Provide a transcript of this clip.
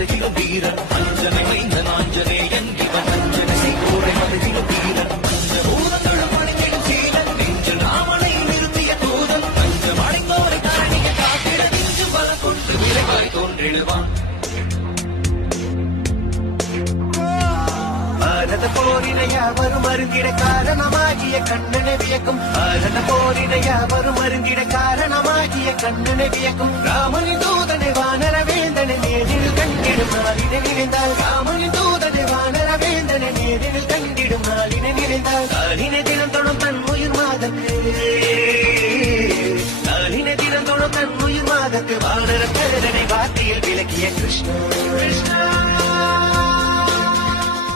மருதிக வீரன் அஞ்சனை வைந்த நாஞ்சனேயன் இவன் அஞ்சனை செய்வோரை மருதிக வீரன் அஞ்ச பூதங்களும் அணிந்திடும் சீலன் நெஞ்சு காரணமாகிய கண்ணனை வியக்கும் ஆரத போரினை யாவரும் அருந்திட காரணமாகிய கண்ணனை வியக்கும். ராமனின் நாளின நிறைந்தால் ராமனின் தூதனை வானர வேந்தன நேரில் கண்டிடும் நாளின நிறைந்தால் நாளின தினம் தொழும் தன் உயிர் மாதத்து நாளின தினம் பேரனை வார்த்தையில் விளக்கிய கிருஷ்ணன்.